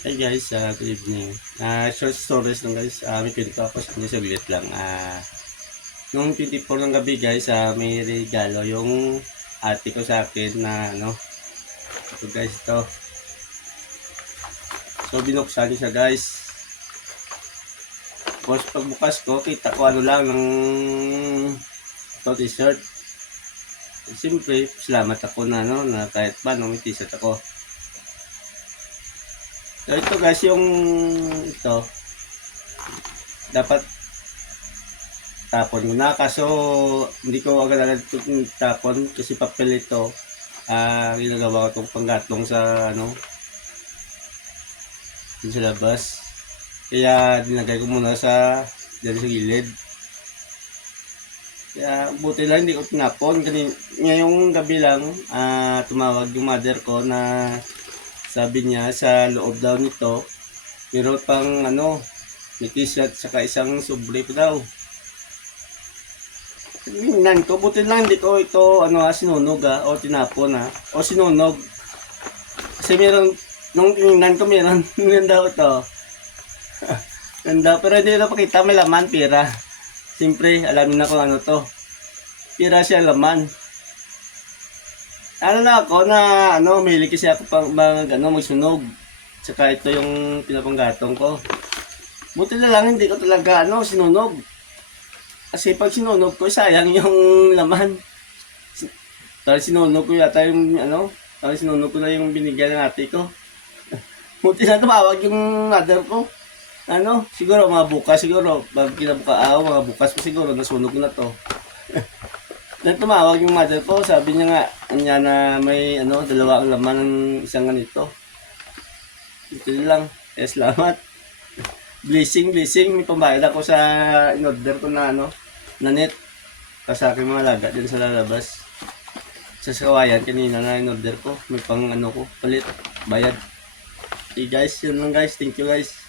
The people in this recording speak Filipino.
Hey guys, good evening. Short stories lang guys. May pinito ako sa inyo saglit lang. Noong 24 ng gabi guys, may regalo yung ate ko sa akin na ano. Ito guys, ito. So binuksan siya guys. Tapos pagbukas ko, kita ko ano lang ng ito t-shirt. Siyempre, salamat ako na ano, na kahit ba no, may t-shirt ako. So ito guys, yung ito dapat tapon ko na, kaso hindi ko agad-agad tapon kasi papel ito. Ginagawa ko itong panggatong sa ano, dun sa labas, kaya dinagay ko muna sa dyan sa gilid. Kaya buti lang hindi ko tinapon kasi ngayong gabi lang tumawag yung mother ko na sabi niya sa loob daw nito meron pang ano, may t-shirt saka isang sobre ko daw. Tingnan ko, buti lang hindi ko ito ano, sinunog o tinapon o sinunog. Kasi meron, nung tingnan ko meron, meron daw ito. Ganda, pero hindi na pakita, may laman, pira. Siyempre, alam na kung ano to. Pira siya laman. Ano na ako na ano, may kasi ako pang magsunog. Saka ito yung pinapanggatong ko. Buti na lang hindi ko talaga ano, sinunog. Kasi pag sinunog ko, sayang yung laman. Dahil sinunog ko yata yung ano, dahil sinunog ko na yung binigyan ng ate ko. Buti na tumawag yung mother ko. Ano, siguro mga bukas siguro, pag kinabukaan, mga bukas ko siguro, nasunog na to. Then tumawag yung mother ko, sabi niya nga, niya na may ano, dalawa ang laman ng isang ganito. Ito lang, salamat. Blessing, may pambayad ako sa in-order ko na ano, na net. Kasi aking mga laga din sa lalabas. Sa kawayan, kanina na in-order ko. May pang ano ko, palit, bayad. Okay guys, yun lang guys. Thank you guys.